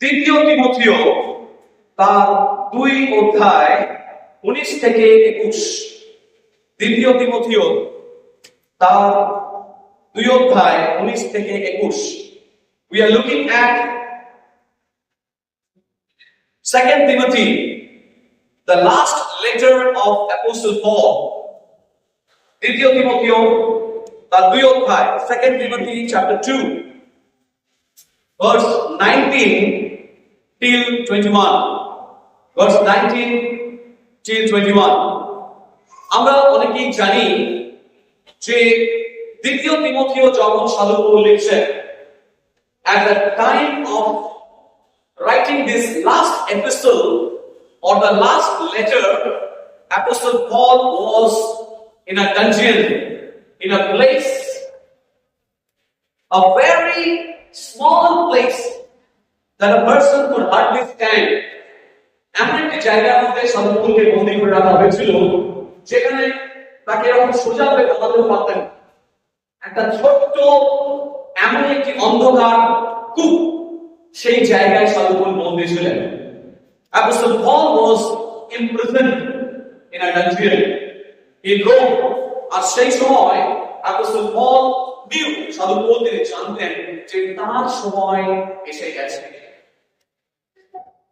তৃতীয় তিমথিও তার 2 অধ্যায় 19 থেকে 21। দ্বিতীয় তিমথিও তার 2 অধ্যায় 19 থেকে 21। We are looking at 2 Timothy, the last letter of Apostle Paul. দ্বিতীয় তিমথিও তার 2 অধ্যায় 2 Timothy chapter 2 verse 19 till 21. Verse 19 till 21. আমরা অনেকেই জানি যে দ্বিতীয় তিমথিও যখন সাধু পৌল লিখছেন, at the time of writing this last epistle or the last letter, Apostle Paul was in a dungeon, in a place, a very small place that a person could hardly stand. এমন একটি জায়গার মধ্যে সাধু পৌলকে বন্দী করে রাখা হয়েছিল, যেখানে তাকে এরকম সোজা হয়ে দাঁড়াতে পারতেন। একটা ছোট্ট এমন একটি অন্ধকার কূপ, সেই জায়গায় সাধু পৌল বন্দী ছিলেন। Apostle Paul was imprisoned in a dungeon in Rome. আর সেই সময় Apostle Paul knew, সাধু পৌল তিনি জানতেন যে তার সময় এসে গেছে।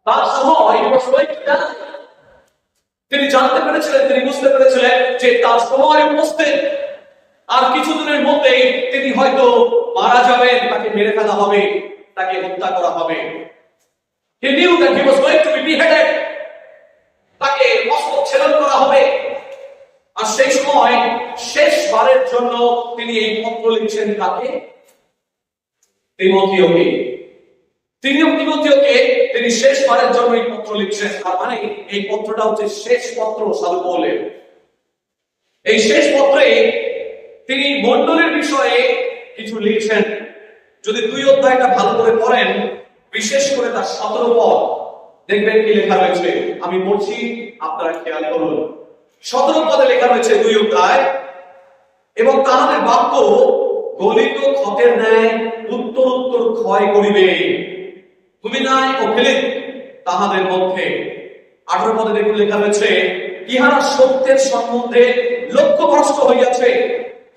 তার সময় তিনি জানতে পেরেছিলেন, তিনি বুঝতে পেরেছিলেন যে তার সময় উপস্থিত। আর কিছুদিনের মধ্যেই তিনি হয়তো মারা যাবেন, তাকে মেরে ফেলা হবে, তাকে হত্যা করা হবে। He knew that he was going to be beheaded. তাকে মস্তক ছেদন করা হবে। আর সেই সময় শেষবারের জন্য তিনি এই পত্র লিখছেন কাকে? তিমথিওকে। তিমথিওকে তিনি শেষবারের জন্য এই পত্র লিখছেন। তার মানে এই পত্রটা হচ্ছে শেষ পত্র সাধু পৌলের। এই শেষ পত্রে তিনি মণ্ডলীর বিষয়ে কিছু লিখছেন। যদি 2 অধ্যায়টা ভালো করে পড়েন, বিশেষ করে তার 17 পদ, দেখবেন কি লেখা রয়েছে। আমি পড়ছি, আপনারা খেয়াল করুন। 17 পদে লেখা রয়েছে 2 অধ্যায়, এবং তাহাদের বাক্য গলিত ক্ষতের ন্যায় উত্তর ক্ষয় করিবে, হুমিনায় ও ফিলিপ তাহাদের মধ্যে। 18 পদে দেখুন লেখা রয়েছে, ইহারা সত্যের সম্বন্ধে লক্ষ্যভ্রষ্ট হইয়াছে,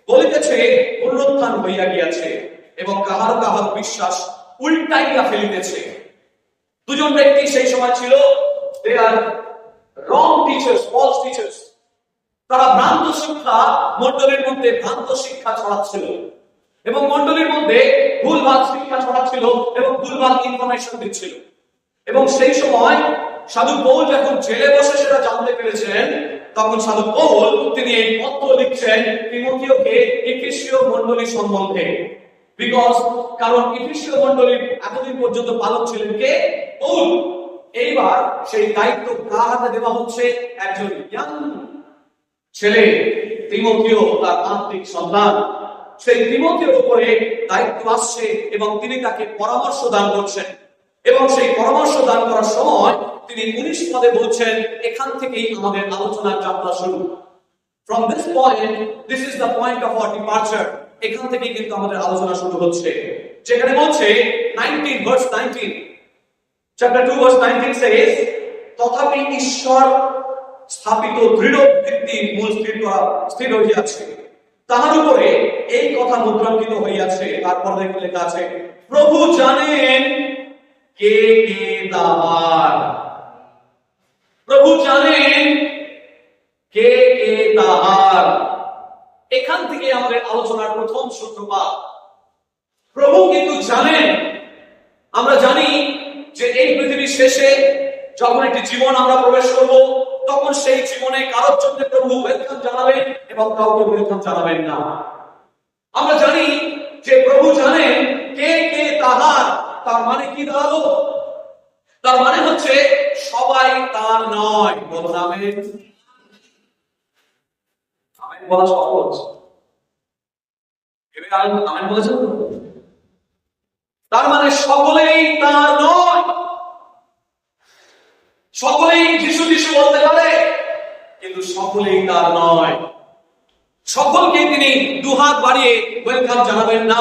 বলিতেছে পুনরুত্থান হইয়া গিয়াছে, এবং কাহার কাহার বিশ্বাস উল্টাইয়া ফেলিতেছে। দুজন ব্যক্তি সেই সময় ছিল, they are wrong teachers, false teachers. তারা ভ্রান্ত শিক্ষা মণ্ডলীর মধ্যে ভ্রান্ত শিক্ষা ছড়াচ্ছিল, এবং মণ্ডলীর মধ্যে ভুলভাল শিক্ষা ছড়াচ্ছিল এবং ভুলভাল ইনফরমেশন দিচ্ছিল। এবং সেই সময় সাধু পৌল যখন জেলে বসে সেটা জানতে পেরেছেন, তখন সাধু পৌল তিনি এই পত্র লিখছেন তিমথিওকে এফেসীয় মণ্ডলী সম্বন্ধে। বিকজ কারণ এফেসীয় মণ্ডলীর এতদিন পর্যন্ত পালক ছিলেন কে? পৌল। এইবার সেই দায়িত্ব কার হাতে দেওয়া হচ্ছে? একজন ইয়াং ছেলে তিমথিও, তার আত্মিক সন্তান। সেই তিমথিওর উপরে দায়িত্ব আসছে এবং তিনি তাকে পরামর্শ দান করছেন। এবং সেই পরামর্শ দান করার সময় তিনি 19 পদে বলছেন, এখান থেকেই আমাদের আলোচনার যাত্রা শুরু। From this point, this is the point of our departure. এখান থেকেই কিন্তু আমাদের আলোচনা শুরু হচ্ছে। যেখানে বলছে 19 verse 19, chapter 2 verse 19 says, তথাপি ঈশ্বর স্থাপিত দৃঢ় ভিত্তি মূল স্থির হইয়াছে, তাহার উপরে এই কথা মুদ্রাঙ্কিত হইয়াছে। তারপর দেখে লেখা আছে, প্রভু জানেন কে কে তাহার। প্রভু জানেন কে কে তাহার। এখান থেকে আমাদের আলোচনার প্রথম সূত্রপাত। প্রভু কিন্তু জানেন। আমরা জানি যে এই পৃথিবীর শেষে যখন একটি জীবন আমরা প্রবেশ করব, তখন সেই জীবনে কারোর জন্য প্রভু ওয়েলকাম জানাবেন এবং কাউকে ওয়েলকাম জানাবেন না। আমরা জানি যে প্রভু জানেন কে কে তাহার। তার মানে কি দাঁড়ালো? তার মানে হচ্ছে সবাই তার নয়। বলুন আমেন। আমেন বলা সহজ, ভেবে আমেন বলেছেন তো? তার মানে সকলেই তার নয়। সকলেই যিশু যিশু বলতে পারে, কিন্তু সকলেই তার নয়। সকলকে তিনি দুহাত বাড়িয়ে ওয়েলকাম জানাবেন না।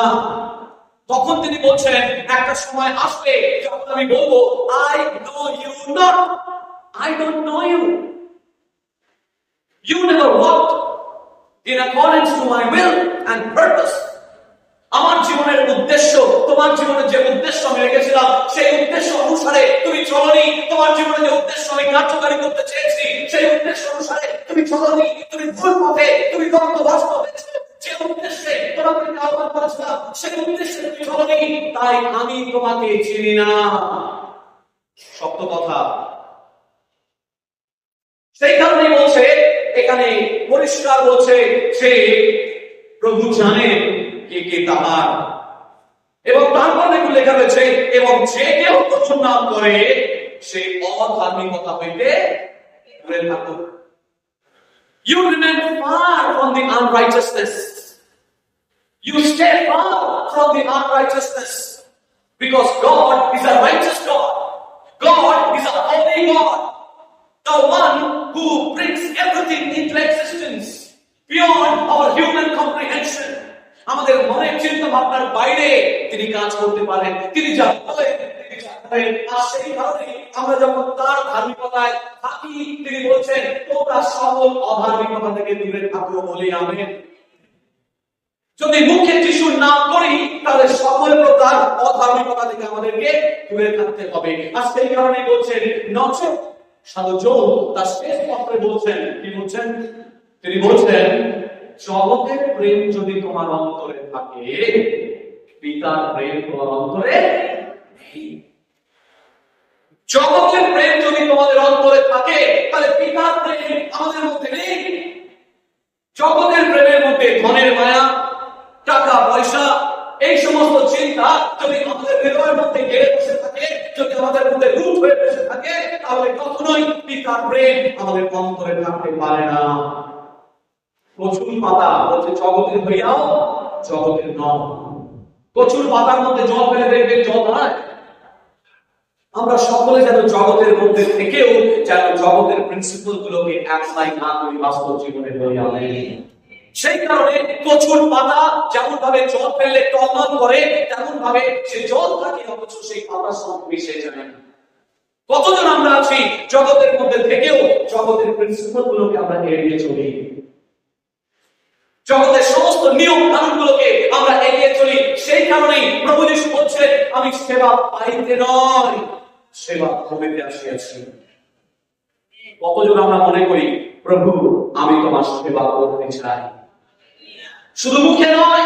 তখন তিনি বলছেন, একটা সময় আসবে যখন আমি বলবো, I know you not, I don't know you, you never walked in accordance to my will and purpose. আমার জীবনের উদ্দেশ্য, তোমার জীবনে যে উদ্দেশ্য আমি রেখেছিলাম সেই উদ্দেশ্য অনুসারে তুমি চলনি। তোমার জীবনে যে উদ্দেশ্য আমি কার্যকারী করতে চেয়েছি সেই উদ্দেশ্য অনুসারে তুমি চলনি। তুমি ভুল পথে, তুমি লক্ষ্যভ্রষ্ট হয়েছো। যে উদ্দেশ্যে তোমাকে আহ্বান করেছিলাম সেই উদ্দেশ্যে তুমি চলনি, তাই আমি তোমাকে চিনি না। সত্য কথা। সেই কারণে বলছে, এখানে পরিষ্কার বলছে যে প্রভু জানেন কে কে তাহার, এবং তারপর দেখুন লেখা রয়েছে, এবং যে কেউ প্রভুর নাম করে সে অধার্মিকতা হইতে দূরে থাকুক। You remain far from the unrighteousness. You stay far from the unrighteousness, because God is a righteous God. God is a holy God. The one who brings everything into existence beyond our human comprehension. আমাদের মনের চিন্তা ভাবনার বাইরে তিনি কাজ করতে পারেন। তিনি যা বলেন তিনি যা করেন। আর সেই কারণে আমরা যখন তার ধার্মিকতায় থাকি, তিনি বলছেন তোমরা সকল অধার্মিকতা থেকে দূরে থাকো বলে আমেন। যদি মুখে যিশুর নাম করি তাহলে সকল প্রকার অধার্মিকতা থেকে আমাদেরকে দূরে থাকতে হবে। আর সেই কারণে বলছেন নচেৎ, সাধু জোন তার শেষ পত্রে বলছেন, কি বলছেন? তিনি বলছেন জগতের প্রেম যদি তোমার অন্তরে থাকে, পিতার প্রেম তোমার অন্তরে নেই। জগতের প্রেম যদি তোমাদের অন্তরে থাকে তাহলে পিতার প্রেম আমাদের মধ্যে নেই। জগতের প্রেমের মধ্যে ধনের মায়া, টাকা পয়সা, এই সমস্ত চিন্তা যদি আমাদের হৃদয়ের মধ্যে গেড়ে বসে থাকে, যদি আমাদের মধ্যে রুট হয়ে বসে থাকে, তাহলে কখনোই পিতার প্রেম আমাদের অন্তরে থাকতে পারে না। কচুর পাতা বলছে জগতের হইয়াও জগতের নয়। কচুর পাতার মধ্যে জল ফেলে দেখবেন জল হয়। আমরা সকলে যেন জগতের মধ্যে থেকেও যেন জগতের প্রিন্সিপাল গুলোকে অ্যাপ্লাই না করি বাস্তব জীবনে হয়ে আনে। সেই কারণে কচুর পাতা যেমন ভাবে জল ফেললে টলমল করে, তেমন ভাবে সে জল থাকে অথচ সেই পাতার সঙ্গে মিশে যায়। কতজন আমরা আছি জগতের মধ্যে থেকেও জগতের প্রিন্সিপাল গুলোকে আমরা এড়িয়ে চলি, জগতের সমস্ত নিয়ম কানুন গুলোকে আমরা এড়িয়ে চলি। সেই কারণেই প্রভু যিশু বলছেন আমি সেবা পাইতে নয়, সেবা করিতে আসিয়াছি। কতজন আমরা মনে করি প্রভু আমি তোমার সেবা করতে চাই, শুধু মুখে নয়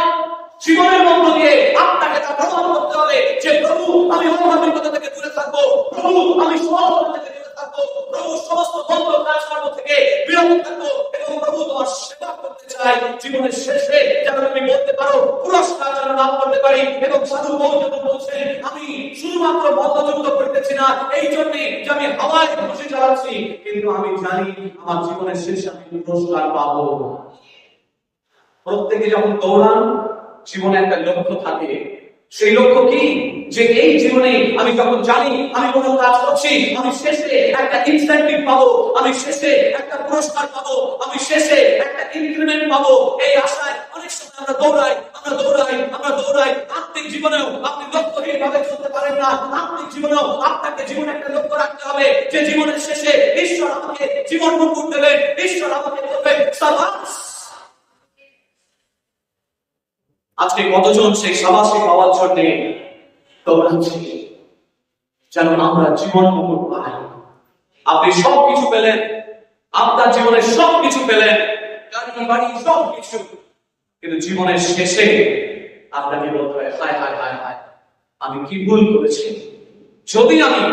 জীবনের মধ্য দিয়ে আপনাকে তা প্রমাণ করতে হবে যে প্রভু আমি অধার্মিকতা থেকে দূরে থাকবো, প্রভু আমি সমালোচনা থেকে দূরে থাকবো, প্রভু সমস্ত বন্ধ কাজকর্ম থেকে বিরত থাকবো, এবং প্রভু তোমার সেবা করতে চাই। জীবনের শেষে যেন তুমি বলতে পারো, পুরস্কার যেন লাভ করতে পারি। এবং সাধু পৌঁছাতে বলছেন আমি শুধুমাত্র বদ্ধযুক্ত করতেছি না এই জন্যে যে আমি হাওয়ায় খুশি চালাচ্ছি, কিন্তু আমি জানি আমার জীবনের শেষে আমি পুরস্কার পাবো। প্রত্যেকে যখন দৌড়ান জীবনে একটা লক্ষ্য থাকে। সেই লক্ষ্য কি? যে এই জীবনে আমি যখন জানি আমি কোনো কাজ করছি, আমি শেষে একটা ইনসেন্টিভ পাবো, আমি শেষে একটা পুরস্কার পাবো, আমি শেষে একটা ইনক্রিমেন্ট পাবো। এই আশায় অনেক সময় আমরা দৌড়াই। আত্মিক জীবনেও আপনি লক্ষ্যহীন ভাবে চলতে পারেন না। আত্মিক জীবনেও আপনাকে জীবনে একটা লক্ষ্য রাখতে হবে যে জীবনের শেষে ঈশ্বর আমাকে জীবন মুকুট দেবেন, ঈশ্বর আমাকে বলবেন সাবাস। আজকে কতজন সেই সাবাসী পাওয়ার জন্য দৌড়াচ্ছি যেন আমরা জীবন মুকুট পাই। আপনি সবকিছু পেলেন, আপনার জীবনে সবকিছু পেলেন, গাড়ি বাড়ি সবকিছু, কিন্তু জীবনের শেষে আপনাকে বলতে হয় হায় হায় হায় হায় আমি কি ভুল করেছি। যদি আমি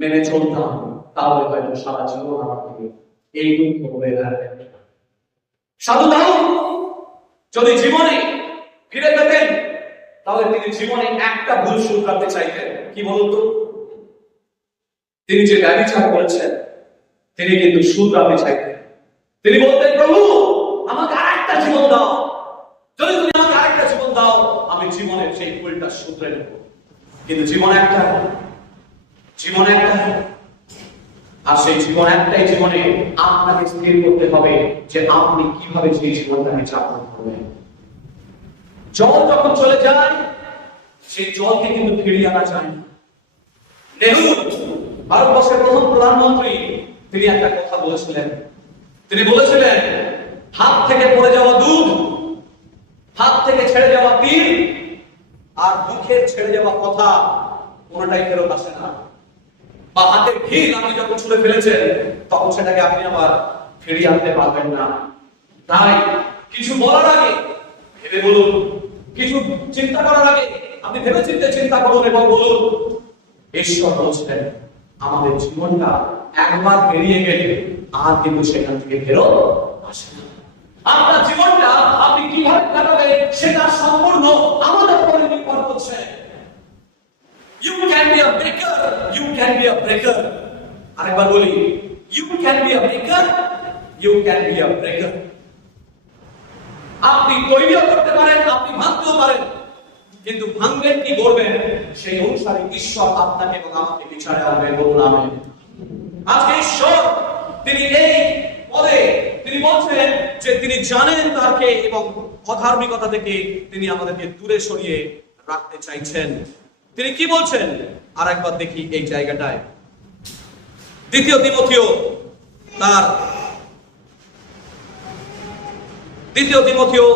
মেনে চলতাম তাহলে হয়তো সারা জীবন আমার থেকে এই দুঃখ হয়ে দাঁড়াবে। সাধু দাউদ যদি জীবনে ফিরে পেতেন তাহলে তিনি জীবনে একটা ভুল শুধরাতে চাইতেন। কি বলুন তো? তিনি যে ব্যভিচার করেছেন তিনি কিন্তু শুধরাতে চাইতেন। তিনি বলতেন প্রভু আমাকে আরেকটা জীবন দাও, যদি তুমি আমাকে আরেকটা জীবন দাও আমি জীবনের সেই ভুলটা শুধরে নেব। কিন্তু জীবন একটা, আর সেই জীবন একটাই। জীবনে আপনাকে স্থির করতে হবে যে আপনি কিভাবে সেই জীবনটাকে যাপন করবেন। জল যখন চলে যায় সেই জলকে কিন্তু ফিরিয়ে আনা যায় না। নেহরু, ভারতবর্ষের প্রথম প্রধানমন্ত্রী, তিনি একটা কথা বলেছিলেন। তিনি বলেছিলেন, হাত থেকে পড়ে যাওয়া দুধ, হাত থেকে ছেড়ে যাওয়া তীর, আর মুখের ছেড়ে যাওয়া কথা কোনটাই ফেরত আসে না। বা হাতের ঢিল আপনি যখন ছুঁড়ে ফেলেছেন, তখন সেটাকে আপনি আবার ফিরিয়ে আনতে পারবেন না। তাই কিছু বলার আগে ভেবে বলুন, কিছু চিন্তা করার আগে আপনি ভেবে চিন্তা করুন এবং বলুন, ঈশ্বর বলছেন আমাদের জীবনটা একবার বেরিয়ে গেলে আর কিন্তু সেখান থেকে ফেরত আসে না। আপনার জীবনটা আপনি কিভাবে কাটাবেন সেটা সম্পূর্ণ আমাদের উপরে নির্ভর করছে। You can be a maker, you can be a breaker. আরেকবার বলি, you can be a maker, you can be a breaker. আপনি তৈরিও করতে পারেন, আপনি ভাঙতেও পারেন, কিন্তু ভাঙবেন কি করবেন সেই অনুসারে ঈশ্বর আপনাকে এবং আমাকে বিচারে আনবেন। বলুন আমেন। আজকে ঈশ্বর তিনি এই পদে তিনি বলছেন যে তিনি জানেন তাকে এবং অধার্মিকতা থেকে তিনি আমাদেরকে দূরে সরিয়ে রাখতে চাইছেন। তিনি কি বলছেন আরেকবার দেখি এই জায়গাটায়। দ্বিতীয় তিমথিও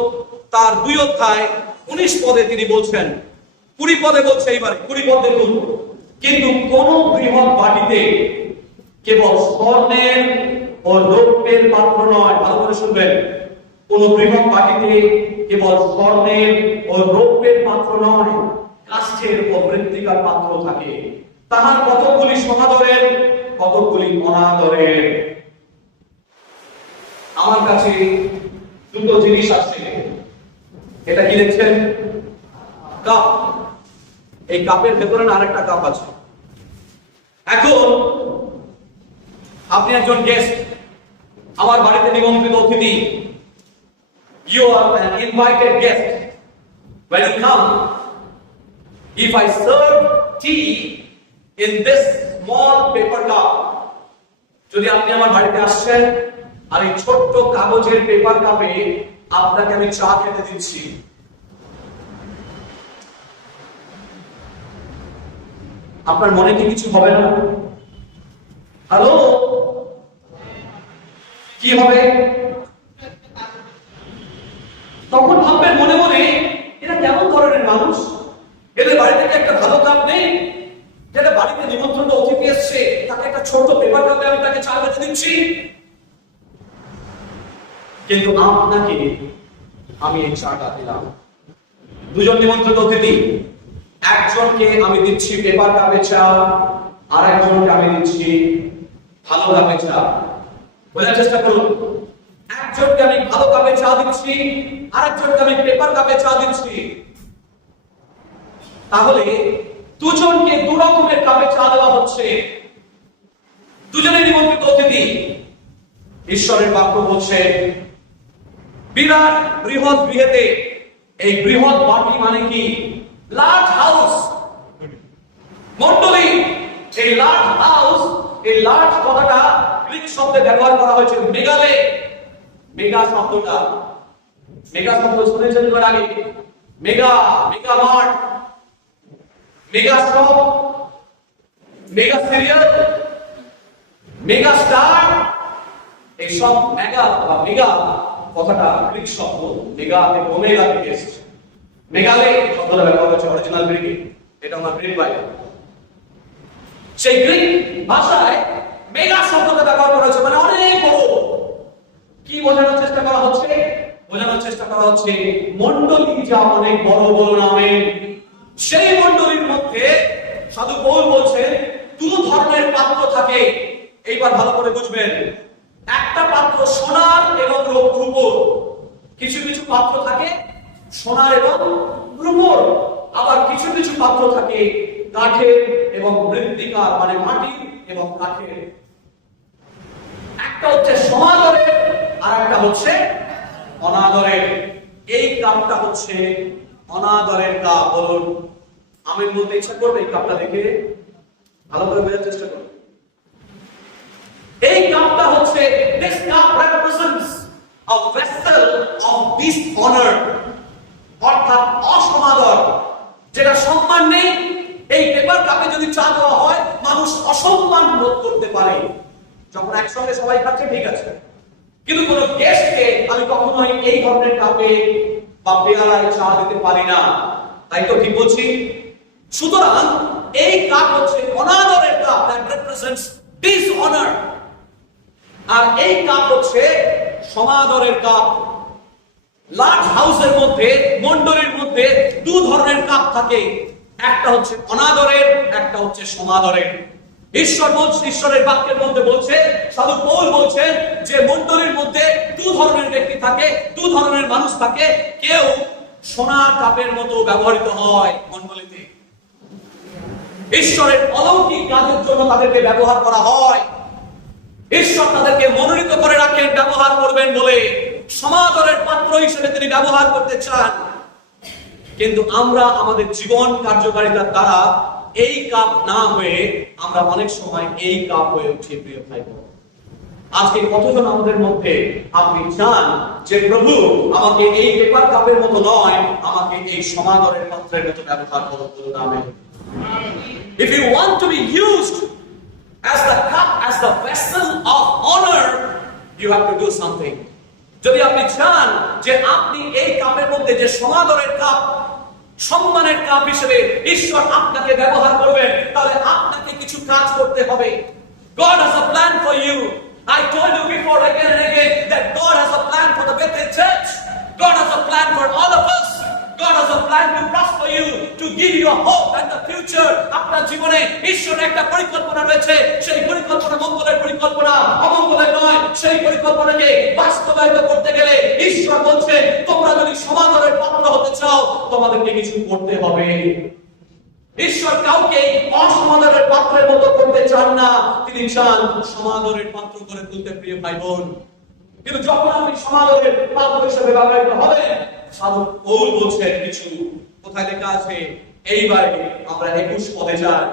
তার 2 অধ্যায় 19 পদে তিনি বলছেন, 20 পদে বলছে, এইবারে 20 পদ দেখুন, কিন্তু কোন বৃহৎ বাটিতে কেবল স্বর্ণের ও রৌপ্যের পাত্র নয়, ভালো করে শুনবেন, কোন বৃহৎ বাটিতে কেবল স্বর্ণের ও রৌপ্যের পাত্র নয়, কাষ্ঠের ও মৃত্তিকার পাত্র থাকে, তাহার কতগুলি সমাদরের কতগুলি অনাদরের। আমার কাছে দুটো জিনিস আছে। এটা কি দেখছেন? কাপ। এই কাপের ভেতরে আরেকটা কাপ আছে। এখন আপনি একজন গেস্ট, আমার বাড়িতে নিমন্ত্রিত অতিথি। You are an invited guest. When you come, if I serve tea in this small paper cup, যদি আপনি আমার বাড়িতে আসছেন আর এই ছোট্ট কাগজের পেপার কাপে আপনাকে আমি চা খেতে দিচ্ছি, আপনার মনে কি কিছু হবে না? হ্যালো, কি হবে? তখন ভাববেন মনে মনে, এটা কেমন ধরনের মানুষ, এদের বাড়ি থেকে একটা ভালো কাপ নেই, যেটা বাড়িতে নিমন্ত্রণ অতিথি এসছে তাকে একটা ছোট্ট পেপার কাপে আমি তাকে চা খেতে দিচ্ছি। কিন্তু আপনাকে আমি এই চাটা দিলাম। দুজন নিমন্ত্রিত অতিথি, একজনকে আমি দিচ্ছি পেপার কাপে চা, আর একজনকে আমি দিচ্ছি ভালো কাপে চা। বোঝার চেষ্টা করুন, একজনকে আমি ভালো কাপে চা দিচ্ছি, আর একজনকে আমি পেপার কাপে চা দিচ্ছি। তাহলে দুজনকে দু রকমের কাপে চা দেওয়া হচ্ছে, দুজনে নিমন্ত্রিত অতিথি। ঈশ্বরের বাক্য বলছে, বিরাট বৃহৎ গৃহেতে, এই বৃহৎ বাটি মানে কি? Large house. মণ্ডলী, এই লার্জ হাউস, এই লার্জ কথাটা গ্রিক শব্দে ব্যবহার করা হয়েছে মেগালে। মেগা শব্দটা, মেগা শব্দ শুনেছেন এর আগে? Mega, mega mart, mega shop, mega serial, mega star, এই সব মেগা বা মেগা কথাটা গ্রিক শব্দ, মেগা থেকে ওমেগা থেকে এসেছে। মেগালে শব্দটা ব্যবহার হয়েছে অরিজিনাল গ্রিকে, এটা আমার গ্রিক বাইবেল। সেই গ্রিক ভাষায় মেগা শব্দটা ব্যবহার করা হয়েছে, মানে অনেক বড়। কি বোঝানোর চেষ্টা করা হচ্ছে? বোঝানোর চেষ্টা করা হচ্ছে মণ্ডলী যা অনেক বড় বড় নামে, সেই মণ্ডলীর মধ্যে সাধু পৌল বলছেন 2 ধরনের পাত্র থাকে। এইবার ভালো করে বুঝবেন, একটা পাত্র সোনার এবং রূপোর, কিছু কিছু পাত্র থাকে সোনার এবং রূপোর, আবার কিছু কিছু পাত্র থাকে কাঠের এবং মৃত্তিকার, মানে মাটি এবং কাঠের। একটা হচ্ছে সমাদরের আর একটা হচ্ছে অনাদরের। এই কাপটা হচ্ছে অনাদরের কাপ। বলুন আমিন বলতে ইচ্ছা করবে এই কাপটা দেখে? ভালো করে বোঝার চেষ্টা করুন। এই কাপটা হচ্ছে, this cup represents a vessel of dishonor, অর্থাৎ অসমাদর, যেটা সম্মান নেই, এই পেপার কাপে যদি চা দেওয়া হয় মানুষ অসম্মান বোধ করতে পারে। যখন একসঙ্গে সবাই খাচ্ছে ঠিক আছে, কিন্তু কোন গেস্টকে আমি কখনোই এই ধরনের কাপে বা পেয়ালায় চা দিতে পারি না। তাই তো ঠিক বলছি? সুতরাং এই কাপ হচ্ছে অনাদরের কাপ, that represents dishonor, আর এই কাপ হচ্ছে সমাদরের কাপ। লার্জ হাউসের মধ্যে, মণ্ডলীর মধ্যে দু ধরনের কাপ থাকে, একটা হচ্ছে অনাদরের, একটা হচ্ছে সমাদরের। ঈশ্বরের বাক্যের মধ্যে বলছে, সাধু পৌল বলছেন যে মণ্ডলীর মধ্যে দু ধরনের ব্যক্তি থাকে, দু ধরনের মানুষ থাকে। কেউ সোনার কাপের মতো ব্যবহৃত হয় মণ্ডলীতে, ঈশ্বরের অলৌকিক কাজের জন্য তাদেরকে ব্যবহার করা হয়, ঈশ্বর তাদেরকে মনোনীত করে রাখেন ব্যবহার করবেন বলে, সমাদরের পাত্র হিসেবে তিনি ব্যবহার করতে চান। কিন্তু আমরা আমাদের জীবন কার্যকারিতার দ্বারা এই কাপ না হয়ে আমরা অনেক সময় এই কাপ হয়ে উঠি। প্রিয় ভাই বোন, আজকে কতজন আমাদের মধ্যে আপনি চান যে প্রভু আমাকে এই পেপার কাপের মতো নয়, আমাকে এই সমাদরের পাত্রের মতো ব্যবহার করুন? Amen. If you want to be used as the cup, as the vessel of honor, you have to do something. যদি আপনি চান যে আপনি এই কাপের মধ্যে যে সমাদরের কাপ, সম্মানের কাপ হিসেবে ঈশ্বর আপনাকে ব্যবহার করবেন, তাহলে আপনাকে কিছু কাজ করতে হবে। God has a plan for you. I told you before again and again that God has a plan for the Bethel Church. God has a plan for all of us. God has a plan to prosper you, to give you a hope and the future. আপনার জীবনে ঈশ্বরের একটা পরিকল্পনা রয়েছে, সেই পরিকল্পনা মঙ্গলের পরিকল্পনা, অমঙ্গলের নয়। সেই পরিকল্পনাকে বাস্তবায়িত করতে গেলে ঈশ্বর বলছেন, তোমরা যদি সমাদরের পাত্র হতে চাও তোমাদেরকে কিছু করতে হবে। ঈশ্বর কাউকে অসমাদরের পাত্রের মতো করতে চান না, তিনি চান সমাদরের পাত্র করে তুলতে। প্রিয় ভাই বোন, কিন্তু যখন আপনি সমাদরের পাত্র হিসেবে ব্যবহৃত হবেন, সাধু পৌল বলছেন কিছু, কোথায় লেখা আছে? এইবারে আমরা 21 পদে যাই।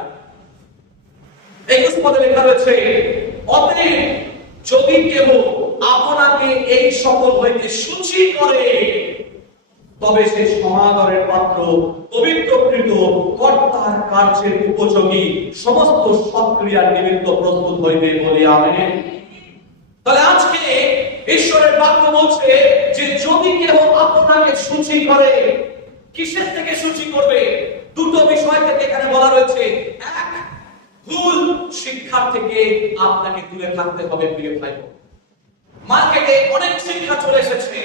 21 পদে লেখা রয়েছে, অতএব যদি কেহ আপনাকে এই সকল হইতে সূচি করে, তবে সে সমাদরের পাত্র, পবিত্রকৃত, কর্তার কার্যের উপযোগী, সমস্ত সক্রিয়ার নিমিত্ত প্রস্তুত হইবে বলে। আমেন। তাহলে আজকে ঈশ্বরের বাক্য বলছে যে যদি কেউ আপনাকে সূচি করে, কিসের থেকে সূচি করবে? দুটো বিষয় থেকে এখানে বলা রয়েছে। এক, ভুল শিক্ষার থেকে আপনাকে দূরে থাকতে হবে। প্রিয় ভাই, মার্কেটে অনেক শিক্ষা চলে এসেছে,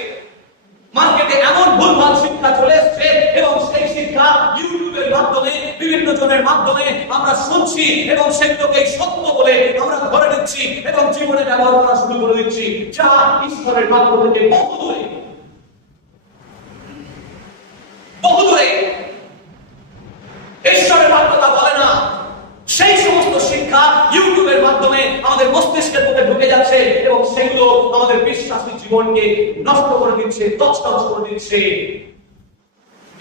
মার্কেটে এমন ভুলভাল শিক্ষা চলে এসেছে, এবং সেই শিক্ষা ইউটিউবের মাধ্যমে, বিভিন্ন জনের মাধ্যমে আমরা শুনছি, এবং সেগুলোকে সত্য বলে আমরা ধরে নিচ্ছি এবং জীবনে ব্যবহার করা শুরু করে দিচ্ছি, যা ঈশ্বরের বাক্য থেকে বহু দূরে। ঈশ্বরের বাক্যটা বলে না। সেই সমস্ত শিক্ষা ইউটিউবের মাধ্যমে আমাদের মস্তিষ্কের মধ্যে ঢুকে যাচ্ছে, এবং সেগুলো আমাদের বিশ্বাসী জীবনকে নষ্ট করে দিচ্ছে, তছনছ করে দিচ্ছে,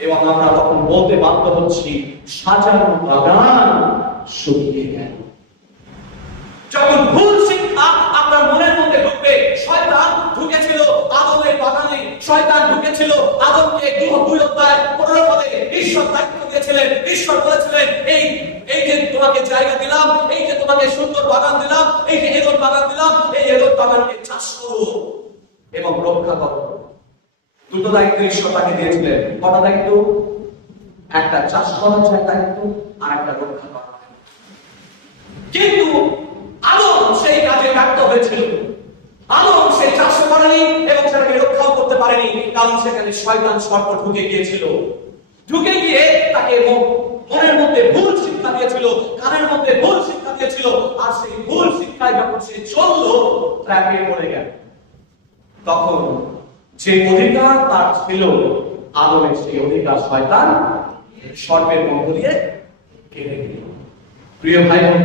এবং আমরা তখন বলতে বাধ্য হচ্ছি, সাজানো বাগান শুকিয়ে গেল। যখন ভুল শিক্ষা আপনার মনের মধ্যে ঢুকবে, শয়তান ঢুকেছিল আদমের বাগানে, শয়তান ঢুকেছিল আদমকে 2 অধ্যায় 15 পদে ঈশ্বর দায়িত্ব দিয়েছিলেন। ঈশ্বর বলেছিলেন, এই যে তোমাকে জায়গা দিলাম, এই যে তোমাকে সুন্দর বাগান দিলাম, এই যে এদর বাগান দিলাম, এই এদর বাগানকে চাষ করো এবং রক্ষা করো। দুটো দায়িত্ব ঈশ্বর তাকে দিয়েছিলেন। কটা দায়িত্ব? একটা চাষ করার দায়িত্ব, আর একটা রক্ষা করা। কিন্তু আদম সেই কাজে ব্যর্থ হয়েছিল। আদম সেই চাষ করেনি এবং সেটাকে রক্ষাও করতে পারেনি, কারণ সেখানে শয়তান সর্প ঢুকে গিয়েছিল। ঢুকে গিয়ে তাকে মনের মধ্যে ভুল শিক্ষা দিয়েছিল, কানের মধ্যে ভুল শিক্ষা দিয়েছিল, আর সেই ভুল শিক্ষায় যখন সে চললো, ট্র্যাপে পড়ে গেল। তখন যে অধিকার তার ছিল আদমের, সেই অধিকার শয়তান সর্পের মধ্য দিয়ে কেড়ে নিল। প্রিয় ভাই বোন,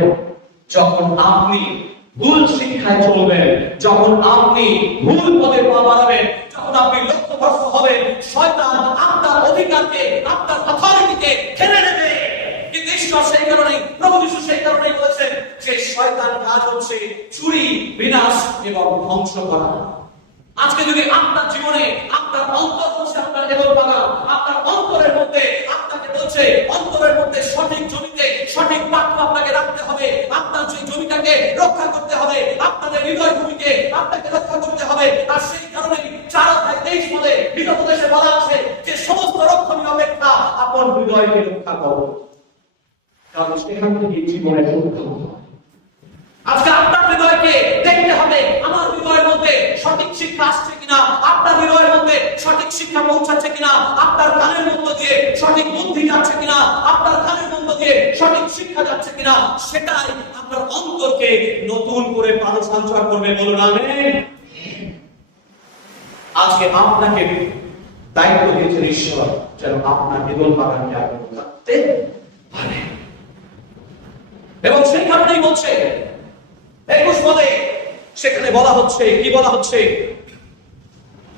যখন আপনি ভুল শিক্ষায় চলবেন, যখন আপনি ভুল পদে পা বাড়াবেন, যখন আপনি লক্ষ্যভ্রষ্ট হবেন, শয়তান আপনার অধিকারকে, আপনার অথরিটিকে কেড়ে নেবে। কিন্তু ঈশ্বর সেই কারণেই, প্রভু যিশু সেই কারণেই বলেছেন যে শয়তান কাজ হচ্ছে চুরি, বিনাশ এবং ধ্বংস করা। আজকে যদি আপনার জীবনে আপনার অন্তর হচ্ছে আপনার এদর বাগান, আপনার অন্তরের মধ্যে আপনাকে বলছে হচ্ছে অন্তরের মধ্যে সঠিক জমিতে সঠিক পাত্র আপনাকে রাখতে হবে। আপনার সেই জমিটাকে রক্ষা করতে হবে, আপনাদের হৃদয় ভূমিকে আপনাকে রক্ষা করতে হবে। আর সেই কারণে 4:23 পদে হিতোপদেশে বলা আছে যে সমস্ত রক্ষণীয় অপেক্ষা আপন হৃদয়কে রক্ষা করো, কারণ সেখান থেকে জীবনের রক্ষা হবে। আজকে আপনার হৃদয়কে দেখতে হবে আমার হৃদয়ের মধ্যে সঠিক শিক্ষা আসছে কিনা, আপনার হৃদয়ের মধ্যে সঠিক শিক্ষা পৌঁছাচ্ছে কিনা, আপনার কানের মধ্য দিয়ে সঠিক বুদ্ধি যাচ্ছে কিনা, আপনার কানের মধ্য দিয়ে সঠিক শিক্ষা যাচ্ছে কিনা, সেটাই আপনার অন্তরকে নতুন করে প্রাণ সঞ্চার করবে। বলুন আমেন। আজকে আপনাকে দায়িত্ব দিয়েছেন ঈশ্বর যেন আপনার জীবন বাগানকে আগে করতে পারে, এবং সেই কারণেই বলছে 21 পদে সেখানে বলা হচ্ছে, কি বলা হচ্ছে,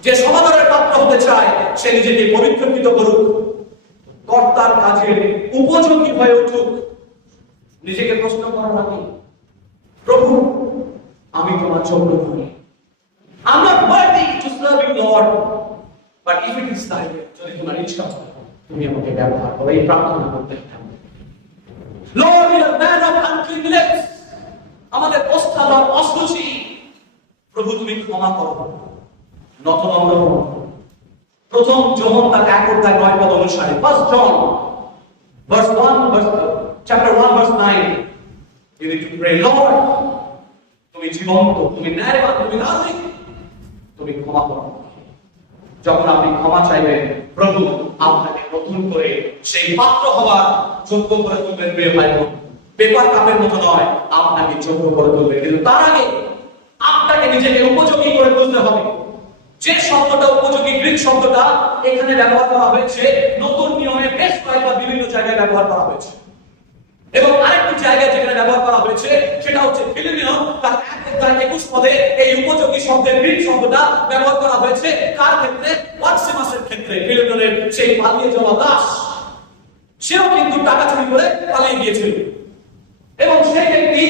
যে সমাদরের পাত্র হতে চায় সে নিজেকে পবিত্রকৃত করুক, কর্তার কাজের উপযোগী হয়ে উঠুক। নিজেকে প্রশ্ন করা নাকি, প্রভু আমি তোমার যোগ্য নই, I'm not worthy to serve you Lord, but if it is thy will, যদি তোমার ইচ্ছা হয় তুমি আমাকে ব্যবহার করো। এই প্রার্থনা করতে হবে। Lord, we are man of unclean lips, আমাদের প্রস্থান অশুচি, প্রভু তুমি ক্ষমা করো, নতনম্র হও। প্রথম যোহন তার 1:9 পদ অনুসারে, 1 John verse 1 chapter 1 verse 9, you need to pray, Lord তুমি জীবন্ত, তুমি ন্যায়বান, তুমি ধার্মিক, তুমি ক্ষমা করো। যখন আপনি ক্ষমা চাইবেন প্রভু আপনাকে নতুন করে সেই পাত্র হওয়ার যোগ্য করে তুলবেন। প্রিয় ভাই বোন, পেপার কাপের মতো নয়, আপনাকে যোগ্য করে তুলবে, কিন্তু তার আগে আপনাকে নিজেকে উপযোগী করে তুলতে হবে। যে শব্দটা উপযোগী, গ্রিক শব্দটা এখানে ব্যবহার করা হয়েছে নতুন নিয়মে বেশ কয়েকবার বিভিন্ন জায়গায় ব্যবহার করা হয়েছে, এবং আরেকটি জায়গায় যেখানে ব্যবহার করা হয়েছে সেটা হচ্ছে ফিলিপিও তার 1:21 পদে এই উপযোগী শব্দের গ্রিক শব্দটা ব্যবহার করা হয়েছে কার ক্ষেত্রে? ওয়াটসিমাসের ক্ষেত্রে। ফিলিপিওনের সেই পালিয়ে যাওয়া দাস, সেও কিন্তু টাকা চুরি করে পালিয়ে গিয়েছিল, এবং সেই ব্যক্তি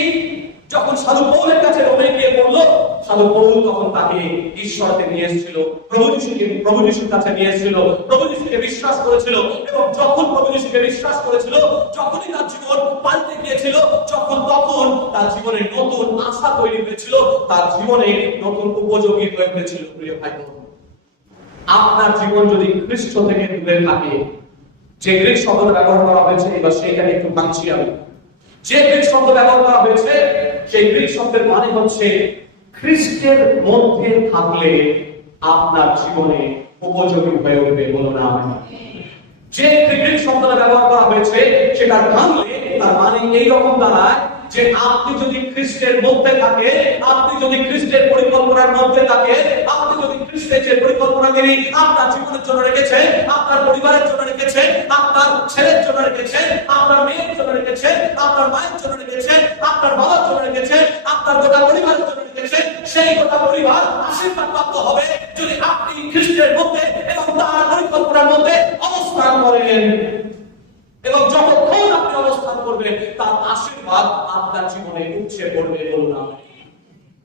যখন সাধু পৌলের কাছে রোমে গিয়ে পড়লো, সাধু পৌল তখন তাকে ঈশ্বরকে নিয়ে এসেছিল, প্রভু যিশুর কাছে নিয়ে এসেছিল, প্রভু যিশুকে বিশ্বাস করেছিল, এবং যখন প্রভু যিশুকে বিশ্বাস করেছিল, যখনই তার জীবন পাল্টে গিয়েছিল, তখন তার জীবনে নতুন আশা তৈরি হয়েছিল, তার জীবনে নতুন উপযোগী হয়ে উঠেছিল। প্রিয় ভাই বোন, আপনার জীবন যদি খ্রিস্ট থেকে দূরে থাকে, যে গ্রিক শব্দ ব্যবহার করা হয়েছে, এবার সেইখানে একটু ভাঙছি আমি, যে গ্রিক শব্দ ব্যবহার করা হয়েছে সেই গ্রিক শব্দের মানে হচ্ছে খ্রিস্টের মধ্যে থাকলে আপনার জীবনে উপযোগী হয়ে উঠবে। বলুন আমেন। যে গ্রিক শব্দটা ব্যবহার করা হয়েছে সেটা ভাঙলে তার মানে এইরকম দাঁড়ায় যে আপনি যদি খ্রিস্টের মধ্যে থাকে, আপনি যদি খ্রিস্টের পরিকল্পনার মধ্যে থাকে, আপনি যদি খ্রিস্টের যে পরিকল্পনা তিনি আপনার জীবনের জন্য রেখেছেন, আপনার পরিবারের জন্য রেখেছেন, আপনার ছেলের জন্য রেখেছেন, আপনার মেয়ের জন্য রেখেছেন, আপনার মায়ের জন্য রেখেছেন, আপনার বাবার জন্য রেখেছেন, আপনার গোটা পরিবারের জন্য রেখেছেন, সেই গোটা পরিবার আশীর্বাদ প্রাপ্ত হবে যদি আপনি খ্রিস্টের মধ্যে এবং তার পরিকল্পনার মধ্যে অবস্থান করেন। এবং যতক্ষণ আপনি অবস্থান করবেন তার আশীর্বাদ আপনার জীবনে উঠে পড়বে। বলুন আমেন।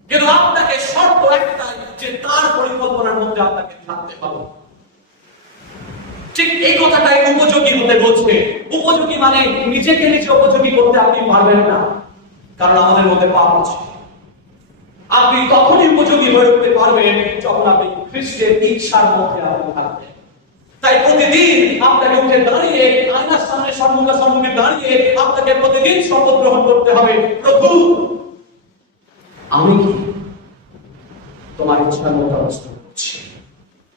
কিন্তু আপনাকে শর্ত একটাই, যে তার পরিকল্পনার মধ্যে আপনাকে থাকতে হবে। ঠিক এই কথাটাই উপযোগী হতে বলছে। উপযোগী মানে নিজেকে নিজে উপযোগী করতে আপনি পারবেন না, কারণ আমাদের মধ্যে পাপ আছে। আপনি তখনই উপযোগী হয়ে উঠতে পারবেন যখন আপনি খ্রিস্টের ইচ্ছার মধ্যে আপনি থাকবেন। তাই প্রতিদিন আপনাকে উঠে দাঁড়িয়ে আয়নার সামনে সম্মুখে দাঁড়িয়ে আপনাকে প্রতিদিন শপথ গ্রহণ করতে হবে, প্রভু আমি কি তোমার ইচ্ছার মতো অবস্থান করছি,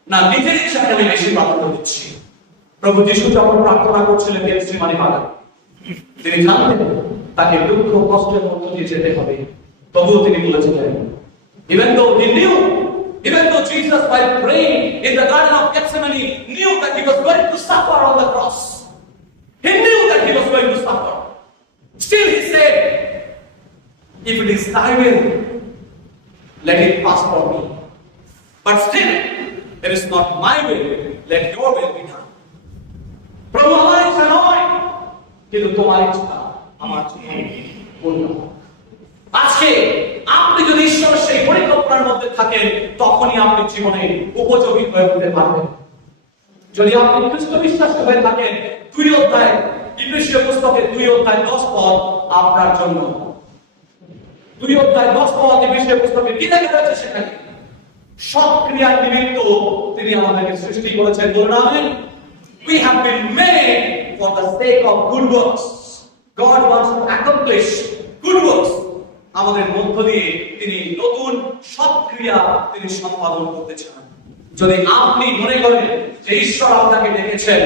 না নিজের ইচ্ছাকে আমি বেশি প্রাধান্য দিচ্ছি। প্রভু যিশু যখন প্রার্থনা করছিলেন গেতসেমানি বাগানে, তিনি জানতেন তাকে দুঃখ কষ্টের মধ্য দিয়ে যেতে হবে, তবুও তিনি বলেছিলেন, Even though Jesus, while praying in the Garden of Gethsemane, knew that he was going to suffer on the cross. He knew that he was going to suffer. Still he said, if it is thy will, let it pass from me. But still, it is not my will, let your will be done. প্রভু আমার ইচ্ছা নয়, কিন্তু তোমার ইচ্ছা আমার জীবনে পূর্ণ হোক। আজকে আপনি যদি ঈশ্বরের সেই পরিকল্পনার মধ্যে থাকেন, তখনই আপনি জীবনে উপযোগী হয়ে উঠতে পারবেন। যদি আপনি খ্রিস্ট বিশ্বাসী হয়ে থাকেন, 2 অধ্যায়, ইফেসীয় পুস্তকের 2 অধ্যায় 10 পদ আপনার জন্য। 2 অধ্যায় 10 পদ ইফেসীয় পুস্তকে কি লেখা আছে সেখানে? সৎ ক্রিয়ার নিমিত্ত তিনি আমাদেরকে সৃষ্টি করেছেন। বলুন amen. We have been made for the sake of good works. God wants to accomplish good works. আমাদের মধ্য দিয়ে তিনি নতুন সৎ ক্রিয়া তিনি সম্পাদন করতে চান। যদি আপনি মনে করেন যে ঈশ্বর আপনাকে ডেকেছেন,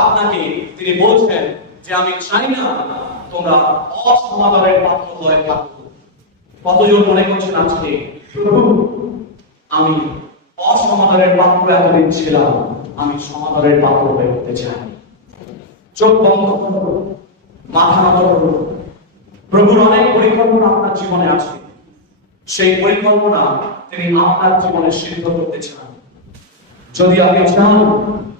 আপনাকে তিনি বলছেন যে আমি চাই না তোমরা অসমাদরের পাত্র হয়ে থাকো। কতজন মনে করছেন আজকে আমি অসমাদরের পাত্র এতদিন ছিলাম, আমি সমাদরের পাত্র হয়ে উঠতে চাই? চোখ বন্ধ করুন, মাথা নত করুন। প্রভুর অনেক পরিকল্পনা আপনার জীবনে আছে। সেই পরিকল্পনা তিনি আপনার জীবনে সিদ্ধ করতে চান। যদি আপনি চান,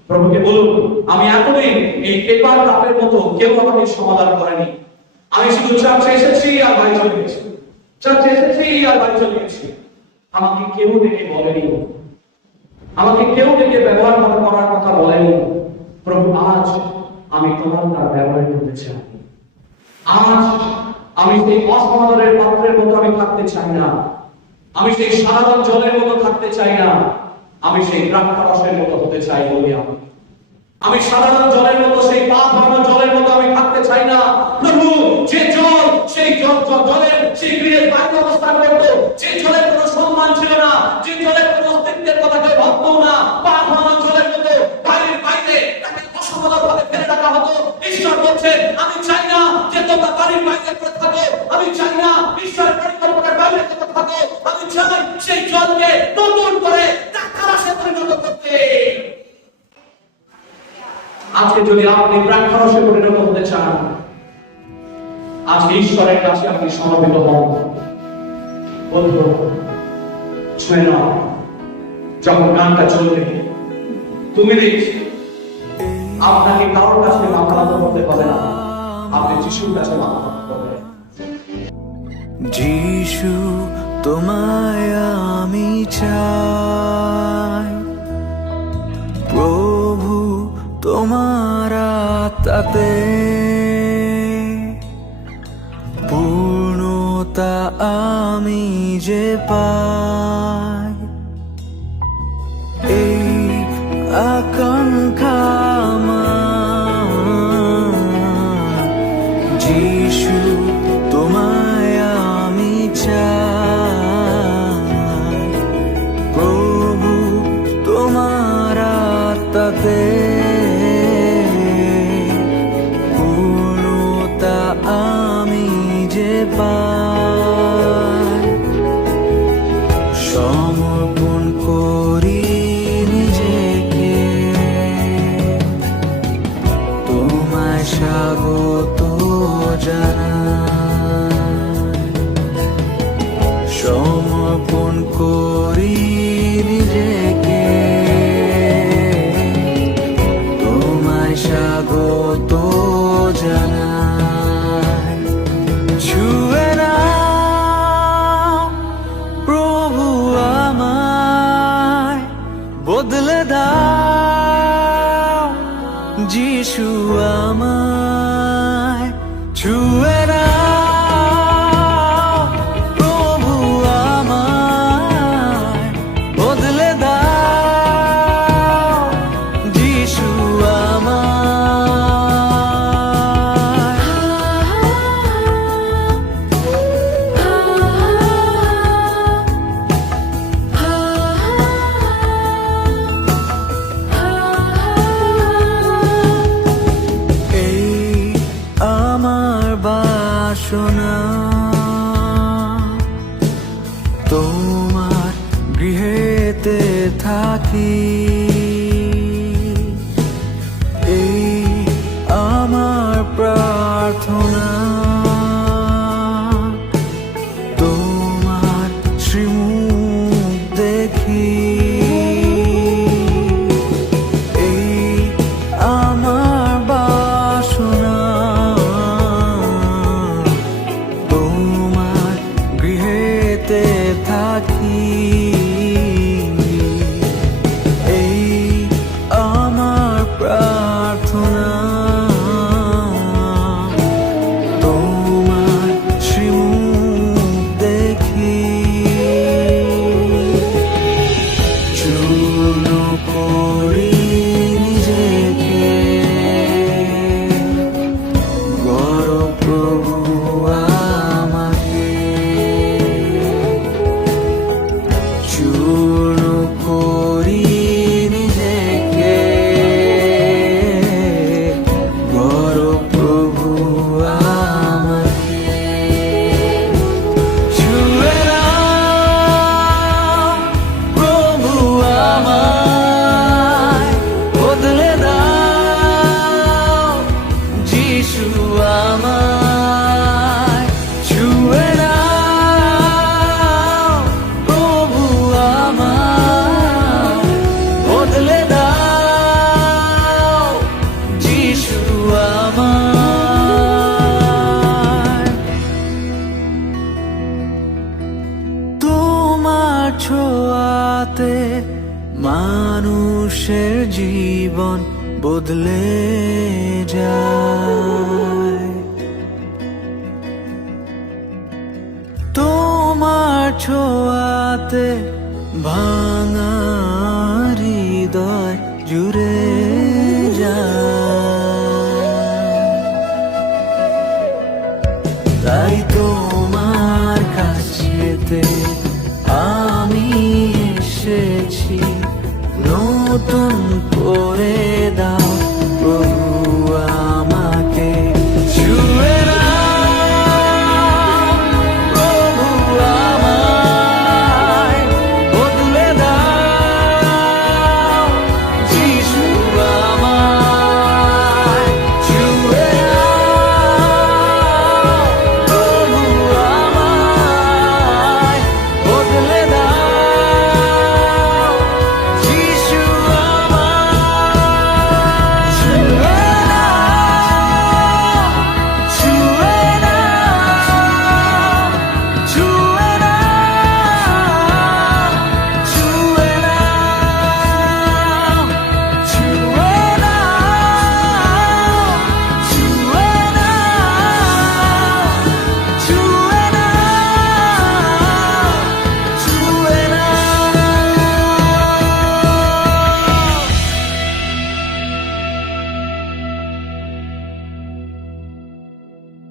প্রভুকে বলুন, আমি এতদিন এই পেপার কাপের মতো কেউ আমাকে সমাধান করেনি। আমি শুধু চার্চে এসেছি আর বাড়ি চলে গেছি, চার্চে এসেছি আর বাড়ি চলে গেছি। আমাকে কেউ ডেকে বলেনি, আমাকে কেউ ডেকে ব্যবহার করার কথা বলেনি। প্রভু, আজ আমি তোমার দ্বারা ব্যবহার করতে চাই। আজ আমি সেই অসমাদরের পাত্রের মতো আমি থাকতে চাই না। আমি সেই সাধারণ জলের মতো থাকতে চাই না। আমি সেই দ্রাক্ষারসের মতো হতে চাই বলি আমি সাধারণ জলের মতো, সেই পাপ ভরা জলের মতো আমি থাকতে চাই না। প্রভু, যে জল, সেই জলের সেই গৃহের বাইরে অবস্থান করতো, যে জলের কোনো সম্মান ছিল না, যে জলের কোনো অস্তিত্বের কথা কেউ ভাবতো না, পাপ ভরা জলের মতো বাইরের বাইরে তাকে অসমাদর ভাবে ফেলে রাখা হতো। ঈশ্বর বলছেন, আমি চাই না যে তোমরা বাড়ির বাইরে পড়ে থাকো। আমি চাই না ঈশ্বরের পরিকল্পনার বাইরে থাকো। আমি চাই সেই জলকে নতুন করে দ্রাক্ষারসে পরিণত করতে। আজকে যদি আপনি দ্রাক্ষারসে পরিণত হতে চান, আজকে ঈশ্বরের কাছে আপনি সমর্পিত হন। বন্ধু, ছুঁয়ে নাও। যখন গানটা চলবে, তুমি দেখছি আপনাকে কারোর কাছে মাথা নত করতে হবে না, আপনি যিশুর কাছে মাথা নত করবেন। যিশু, তোমায় আমি চাই, প্রভু তোমার আত্মাতে পূর্ণতা আমি যে পাই, এই আকাঙ্ক্ষা আমার। যিশু, তোমায় আমি চাই, প্রভু তোমার আত্মাতে পূর্ণতা আমি যে পাই। সমর্পণ করি নিজেকে, তোমায় স্বাগত জানাই। সমর্পণ করি নিজেকে, তোমায় স্বাগত জানাই। ছুঁয়ে নাও প্রভু আমায়, বদলে দাও যিশু আমায়। ছুঁয়ে নাও প্রভু আমায়, বদলে দাও যিশু আমায়। এই আমার বাসনা, তোমার গৃহেতে থাকি। এই আমার প্রার্থনা, তোমার শ্রীমুখ দেখি। এই আমার বাসনা, তোমার গৃহেতে থাকি। এই ছোঁয়াতে মানুষের জীবন বদলে যায়। তোমার ছোঁয়াতে ভাঙা হৃদয় জুড়ে যায়। তাই তোমার কাছেতে আমি এসেছি নতুন করে